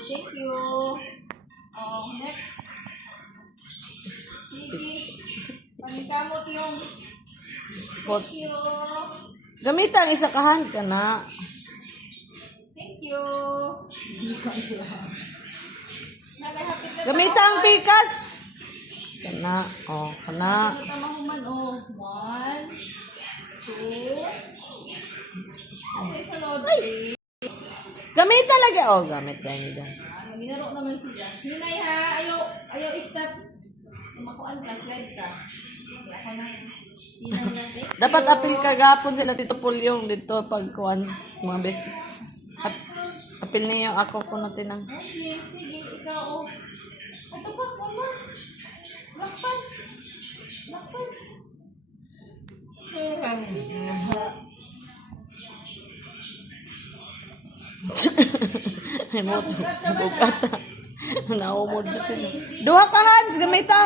Thank you. Oh, next. Sige. Panikamot yung. Pot. Thank you. Gamita ang isa kahan ka na. Thank you. Nagahapit na Gamita ang pikas. Kana. Oh, kana. Ito tamahuman, oh. 1, 2. Okay, sunod. 3. Gamita lagi. Oh, gamit dahil nila. Ginaro naman sila. Hinay ha, ayaw stop. Makuan ka, slide ka. Okay, ako na. Hinay na. Thank you. Dapat apil kagapon sila Tito Pulyong dito pagkuan mga best. Apil niyo ako kung natin ang. Okay, sige, ikaw, oh. Ito pa, mama. Black pants. Black pants. Ay mo. Naumod sila. Duha ka Hans, gamita.